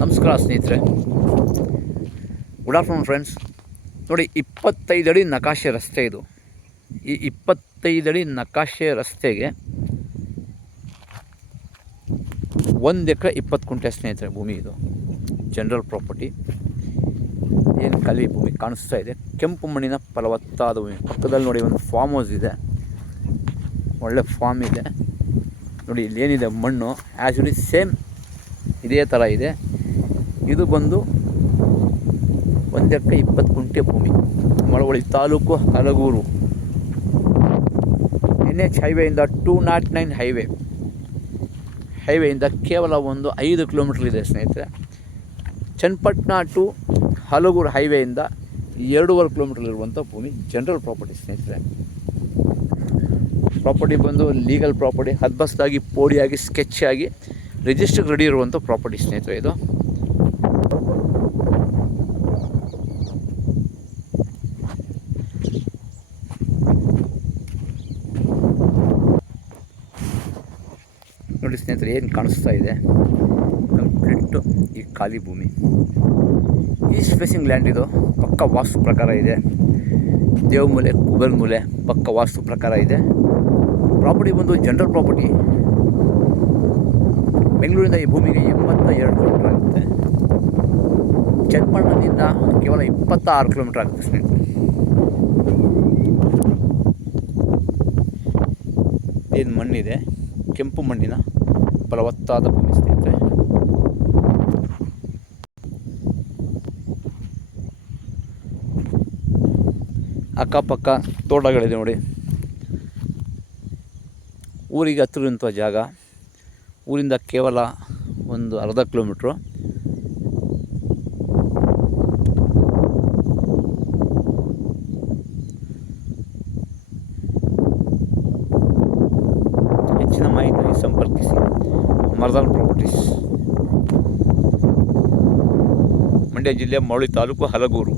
ನಮಸ್ಕಾರ ಸ್ನೇಹಿತರೆ, good afternoon friends. ನೋಡಿ, 25 ಅಡಿ ನಕಾಶೆ ರಸ್ತೆ ಇದು. ಈ 25 ಅಡಿ ನಕಾಶೆ ರಸ್ತೆಗೆ 1 ಎಕರೆ 20 ಗುಂಟೆ ಸ್ನೇಹಿತರೆ ಭೂಮಿ. ಇದು ಜನರಲ್ ಪ್ರಾಪರ್ಟಿ. ಏನು ಖಾಲಿ ಭೂಮಿ ಕಾಣಿಸ್ತಾ ಇದೆ, ಕೆಂಪು ಮಣ್ಣಿನ ಫಲವತ್ತಾದ ಭೂಮಿ. ಪಕ್ಕದಲ್ಲಿ ನೋಡಿ ಒಂದು ಫಾರ್ಮ್ ಹೌಸ್ ಇದೆ, ಒಳ್ಳೆ ಫಾರ್ಮ್ ಇದೆ. ನೋಡಿ ಇಲ್ಲಿ ಏನಿದೆ ಮಣ್ಣು ಆ್ಯಕ್ಚುಲಿ ಸೇಮ್ ಇದೇ ಥರ ಇದೆ. ಇದು ಬಂದು 1 ಎಕರೆ 20 ಗುಂಟೆ ಭೂಮಿ, ಮಳವಳ್ಳಿ ತಾಲೂಕು, ಹಲಗೂರು. NH ಹೈವೇಯಿಂದ 209 ಹೈವೇಯಿಂದ ಕೇವಲ ಒಂದು 5 ಕಿಲೋಮೀಟ್ರ್ ಇದೆ ಸ್ನೇಹಿತರೆ. ಚನ್ನಪಟ್ಟಣ ಟು ಹಲಗೂರು ಹೈವೇಯಿಂದ 2.5 ಕಿಲೋಮೀಟ್ರ್ ಇರುವಂಥ ಭೂಮಿ, ಜನರಲ್ ಪ್ರಾಪರ್ಟಿ ಸ್ನೇಹಿತರೆ. ಪ್ರಾಪರ್ಟಿ ಬಂದು ಲೀಗಲ್ ಪ್ರಾಪರ್ಟಿ, ಹದ್ಬಸ್ತಾಗಿ ಪೋಡಿಯಾಗಿ ಸ್ಕೆಚ್ ಆಗಿ ರಿಜಿಸ್ಟರ್ ರೆಡಿ ಇರುವಂಥ ಪ್ರಾಪರ್ಟಿ ಸ್ನೇಹಿತರೆ. ಇದು ನೋಡಿ ಸ್ನೇಹಿತರೆ, ಏನು ಕಾಣಿಸ್ತಾ ಇದೆ ಕಂಪ್ಲೀಟು ಈ ಖಾಲಿ ಭೂಮಿ. ಈಸ್ಟ್ ಫೇಸಿಂಗ್ ಲ್ಯಾಂಡ್ ಇದು. ಪಕ್ಕ ವಾಸ್ತು ಪ್ರಕಾರ ಇದೆ. ದೇವಮೂಲೆ, ಕುಬೇರ ಮೂಲೆ ಪಕ್ಕ ವಾಸ್ತು ಪ್ರಕಾರ ಇದೆ. ಪ್ರಾಪರ್ಟಿ ಬಂದು ಜನರಲ್ ಪ್ರಾಪರ್ಟಿ. ಬೆಂಗಳೂರಿಂದ ಈ ಭೂಮಿಗೆ 82 ಕಿಲೋಮೀಟ್ರ್ ಆಗುತ್ತೆ. ಚನ್ನಪಟ್ಟಣದಿಂದ ಕೇವಲ 26 ಕಿಲೋಮೀಟ್ರ್ ಆಗುತ್ತೆ ಸ್ನೇಹಿತರೆ. ಏನು ಮಣ್ಣಿದೆ, ಕೆಂಪು ಮಣ್ಣಿನ ಫಲವತ್ತಾದ ಭೂಮಿ ಸ್ನೇಹಿತರೆ. ಅಕ್ಕಪಕ್ಕ ತೋಟಗಳಿದೆ ನೋಡಿ. ಊರಿಗೆ ಹತ್ತಿರ ಇರುವಂಥ ಜಾಗ. ಊರಿಂದ ಕೇವಲ ಒಂದು ಅರ್ಧ ಕಿಲೋಮೀಟ್ರು. ಹೆಚ್ಚಿನ ಮಾಹಿತಿಗೆ ಸಂಪರ್ಕಿಸಿ ಮರ್ದಾನ್ ಪ್ರಾಪರ್ಟೀಸ್, ಮಂಡ್ಯ ಜಿಲ್ಲೆ, ಮಳವಳ್ಳಿ ತಾಲೂಕು, ಹಲಗೂರು.